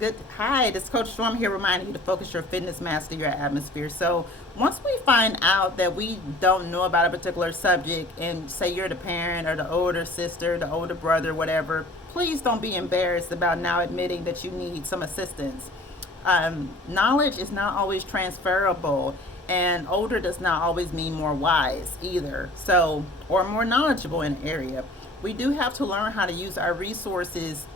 Good. Hi, this is Coach Storm here reminding you to focus your fitness, master your atmosphere. So, once we find out that we don't know about a particular subject, and say you're the parent or the older sister, the older brother, whatever, please don't be embarrassed about now admitting that you need some assistance. Knowledge is not always transferable, and older does not always mean more wise either. So, or more knowledgeable in an area. We do have to learn how to use our resources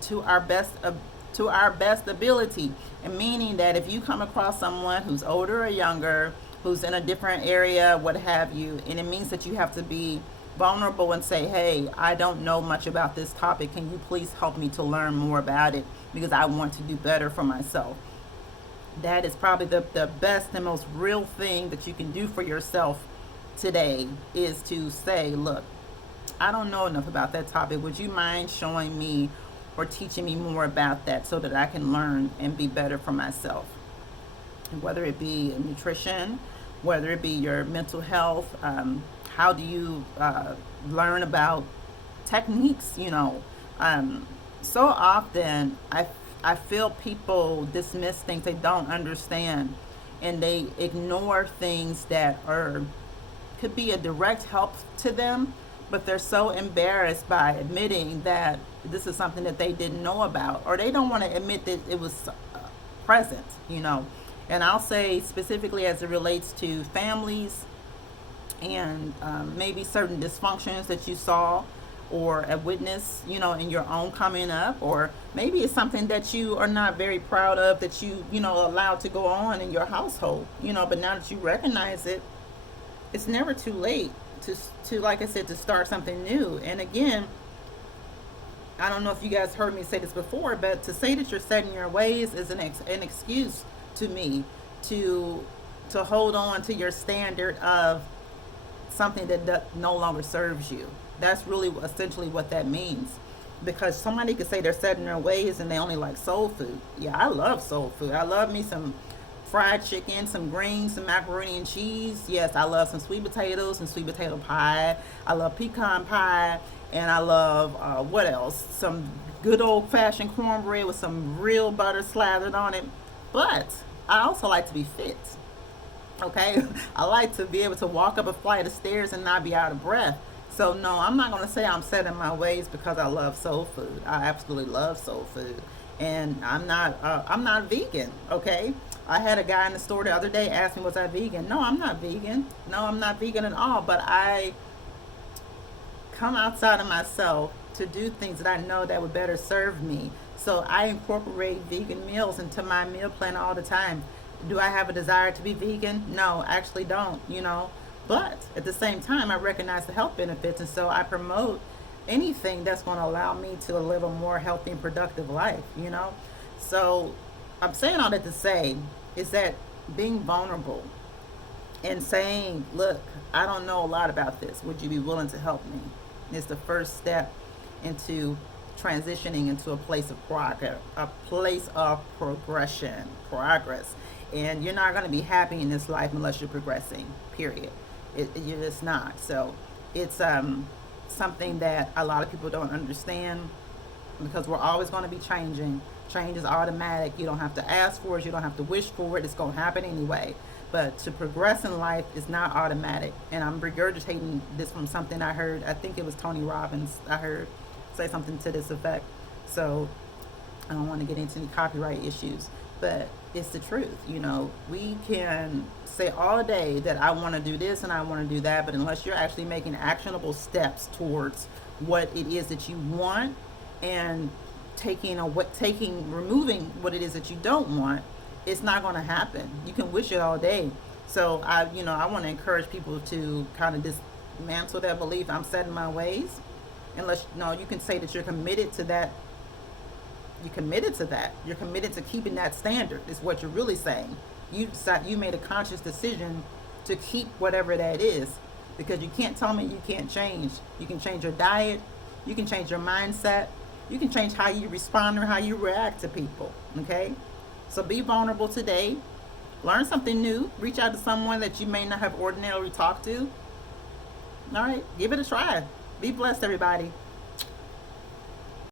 to our best ability, and meaning that if you come across someone who's older or younger, who's in a different area, what have you, and it means that you have to be vulnerable and say, hey, I don't know much about this topic, can you please help me to learn more about it because I want to do better for myself. That is probably the best and most real thing that you can do for yourself today, is to say, look, I don't know enough about that topic. Would you mind showing me or teaching me more about that so that I can learn and be better for myself? And whether it be nutrition, whether it be your mental health, how do you learn about techniques? So often I feel people dismiss things they don't understand, and they ignore things that are could be a direct help to them, but they're so embarrassed by admitting that this is something that they didn't know about, or they don't want to admit that it was present. And I'll say specifically as it relates to families and maybe certain dysfunctions that you saw or a witness, in your own coming up, or maybe it's something that you are not very proud of that you allowed to go on in your household, but now that you recognize it, it's never too late to like I said, to start something new. And again, I don't know if you guys heard me say this before, but to say that you're set in your ways is an excuse to me to hold on to your standard of something that no longer serves you. That's really essentially what that means. Because somebody could say they're set in their ways and they only like soul food. Yeah, I love soul food. I love me some fried chicken, some greens, some macaroni and cheese. Yes, I love some sweet potatoes and sweet potato pie. I love pecan pie, and I love what else? Some good old fashioned cornbread with some real butter slathered on it. But I also like to be fit. Okay, I like to be able to walk up a flight of stairs and not be out of breath. So no, I'm not going to say I'm set in my ways because I love soul food. I absolutely love soul food, and I'm not vegan. Okay, I had a guy in the store the other day ask me, was I vegan? No, I'm not vegan. No, I'm not vegan at all. But I come outside of myself to do things that I know that would better serve me. So I incorporate vegan meals into my meal plan all the time. Do I have a desire to be vegan? No, I actually don't. But at the same time, I recognize the health benefits, and so I promote anything that's going to allow me to live a more healthy and productive life. So I'm saying all that to say is that being vulnerable and saying, look, I don't know a lot about this. Would you be willing to help me? Is the first step into transitioning into a place of progress, a place of progress. And you're not going to be happy in this life unless you're progressing, period. You're just not. So it's something that a lot of people don't understand, because we're always going to be changing. Change is automatic. You don't have to ask for it. You don't have to wish for it. It's going to happen anyway. But to progress in life is not automatic. And I'm regurgitating this from something I heard. I think it was Tony Robbins. I heard say something to this effect. So I don't want to get into any copyright issues, but it's the truth. We can say all day that I want to do this and I want to do that, but unless you're actually making actionable steps towards what it is that you want, and removing what it is that you don't want, it's not going to happen. You can wish it all day. So I want to encourage people to kind of dismantle that belief, I'm set in my ways. Unless, no, you can say that you're committed to that. You're committed to keeping that standard, is what you're really saying. You made a conscious decision to keep whatever that is, because you can't tell me you can't change. You can change your diet, you can change your mindset, you can change how you respond or how you react to people. Okay, so be vulnerable today. Learn something new. Reach out to someone that you may not have ordinarily talked to. All right, give it a try. Be blessed, everybody.